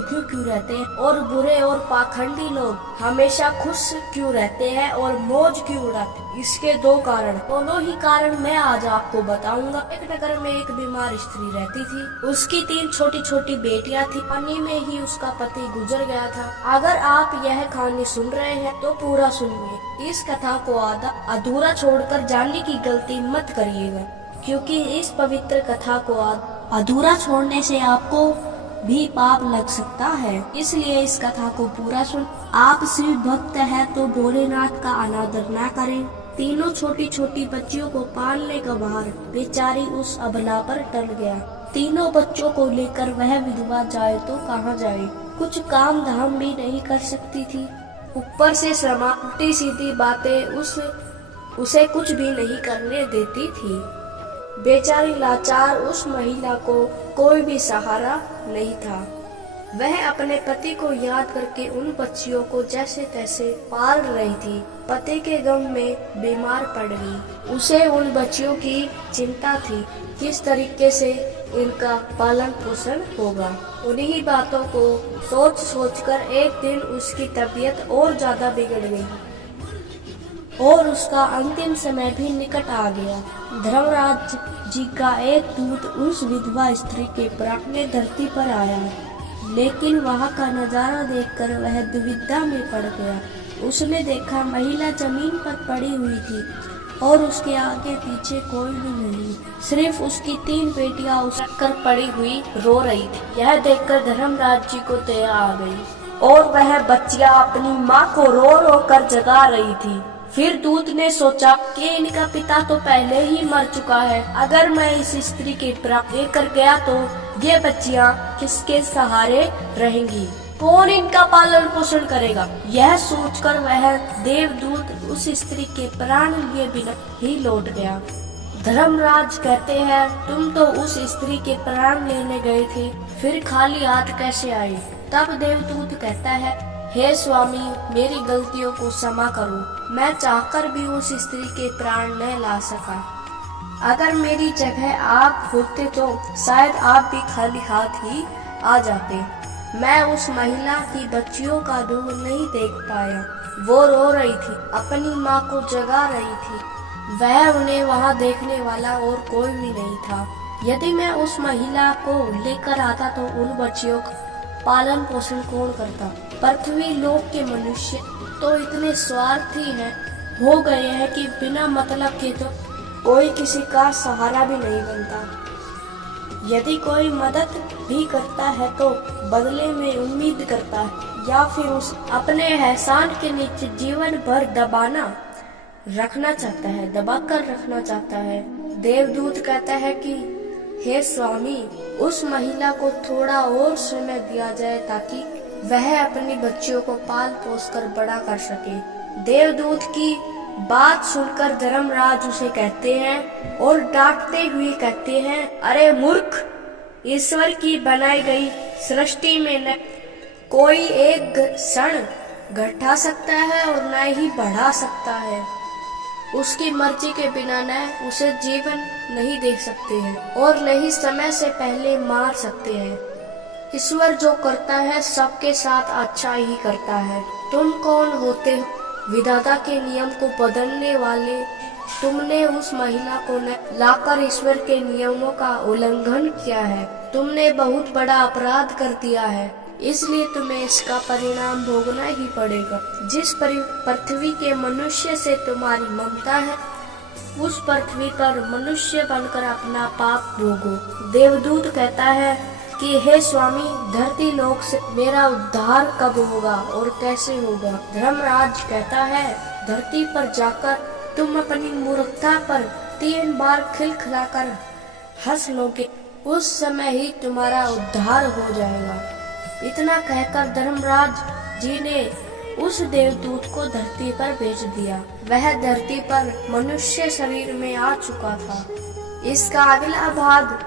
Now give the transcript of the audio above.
दुखी क्यों रहते हैं और बुरे और पाखंडी लोग हमेशा खुश क्यों रहते हैं और मौज क्यों उड़ाते हैं? इसके दो कारण, दोनों ही कारण मैं आज आपको बताऊंगा। एक नगर में एक बीमार स्त्री रहती थी। उसकी 3 छोटी छोटी बेटियां थी। पानी में ही उसका पति गुजर गया था। अगर आप यह कहानी सुन रहे हैं तो पूरा सुनिए। इस कथा को आधा अधूरा छोड़कर जानने की गलती मत करिएगा, क्योंकि इस पवित्र कथा को अधूरा छोड़ने से आपको भी पाप लग सकता है। इसलिए इस कथा को पूरा सुन। आप शिव भक्त है तो भोलेनाथ का अनादर न करें। तीनों छोटी छोटी बच्चियों को पालने का भार बेचारी उस अबला पर टल गया। तीनों बच्चों को लेकर वह विधवा जाए तो कहाँ जाए, कुछ काम धाम भी नहीं कर सकती थी। ऊपर से श्रमा, उल्टी सीधी बातें उसे कुछ भी नहीं करने देती थी। बेचारी लाचार उस महिला को कोई भी सहारा नहीं था। वह अपने पति को याद करके उन बच्चियों को जैसे तैसे पाल रही थी। पति के गम में बीमार पड़ गई। उसे उन बच्चियों की चिंता थी, किस तरीके से इनका पालन पोषण होगा। उन्हीं बातों को सोच सोचकर एक दिन उसकी तबीयत और ज्यादा बिगड़ गई और उसका अंतिम समय भी निकट आ गया। धर्मराज जी का एक दूत उस विधवा स्त्री के प्राण में धरती पर आया, लेकिन वहां का नजारा देखकर वह दुविधा में पड़ गया। उसने देखा महिला जमीन पर पड़ी हुई थी और उसके आगे पीछे कोई भी नहीं, सिर्फ उसकी 3 बेटियां उस कर पड़ी हुई रो रही थी। यह देखकर धर्मराज जी को दया आ गई और वह बच्चियां अपनी माँ को रो रो कर जगा रही थी। फिर दूत ने सोचा कि इनका पिता तो पहले ही मर चुका है। अगर मैं इस स्त्री के प्राण लेकर गया तो ये बच्चियां किसके सहारे रहेंगी, कौन इनका पालन पोषण करेगा। यह सोचकर वह देवदूत उस स्त्री के प्राण लिए बिना ही लौट गया। धर्मराज कहते हैं, तुम तो उस स्त्री के प्राण लेने गए थे, फिर खाली हाथ कैसे आए। तब देवदूत कहता है, हे स्वामी, मेरी गलतियों को क्षमा करो। मैं चाहकर भी उस स्त्री के प्राण न ला सका। अगर मेरी जगह आप होते तो शायद आप भी खाली हाथ ही आ जाते। मैं उस महिला की बच्चियों का दुख नहीं देख पाया। वो रो रही थी, अपनी माँ को जगा रही थी। वह उन्हें वहाँ देखने वाला और कोई भी नहीं था। यदि मैं उस महिला को लेकर आता तो उन बच्चियों का पालन पोषण कौन करता। पृथ्वी लोक के मनुष्य तो इतने स्वार्थी हो गए हैं कि बिना मतलब के तो कोई किसी का सहारा भी नहीं बनता। यदि कोई मदद भी करता है तो बदले में उम्मीद करता है या फिर उस अपने एहसान के नीचे जीवन भर दबाकर रखना चाहता है। देवदूत कहता है कि हे स्वामी, उस महिला को थोड़ा और समय दिया जाए ताकि वह अपनी बच्चियों को पाल पोस कर बड़ा कर सके। देवदूत की बात सुनकर धर्मराज उसे कहते हैं और डांटते हुए कहते हैं, अरे मूर्ख, ईश्वर की बनाई गई सृष्टि में न कोई एक क्षण घटा सकता है और न ही बढ़ा सकता है। उसकी मर्जी के बिना न उसे जीवन नहीं दे सकते हैं और न ही समय से पहले मार सकते हैं। ईश्वर जो करता है सबके साथ अच्छा ही करता है। तुम कौन होते हो विधाता के नियम को बदलने वाले। तुमने उस महिला को लाकर ईश्वर के नियमों का उल्लंघन किया है। तुमने बहुत बड़ा अपराध कर दिया है, इसलिए तुम्हें इसका परिणाम भोगना ही पड़ेगा। जिस पृथ्वी के मनुष्य से तुम्हारी ममता है, उस पृथ्वी पर मनुष्य बनकर अपना पाप भोगो। देवदूत कहता है कि हे स्वामी, धरती लोक से मेरा उद्धार कब होगा और कैसे होगा। धर्मराज कहता है, धरती पर जाकर तुम अपनी मूर्खता पर 3 बार खिलखिलाकर हंस लोगे, उस समय ही तुम्हारा उद्धार हो जाएगा। इतना कहकर धर्मराज जी ने उस देवदूत को धरती पर भेज दिया। वह धरती पर मनुष्य शरीर में आ चुका था। इसका अगला भाग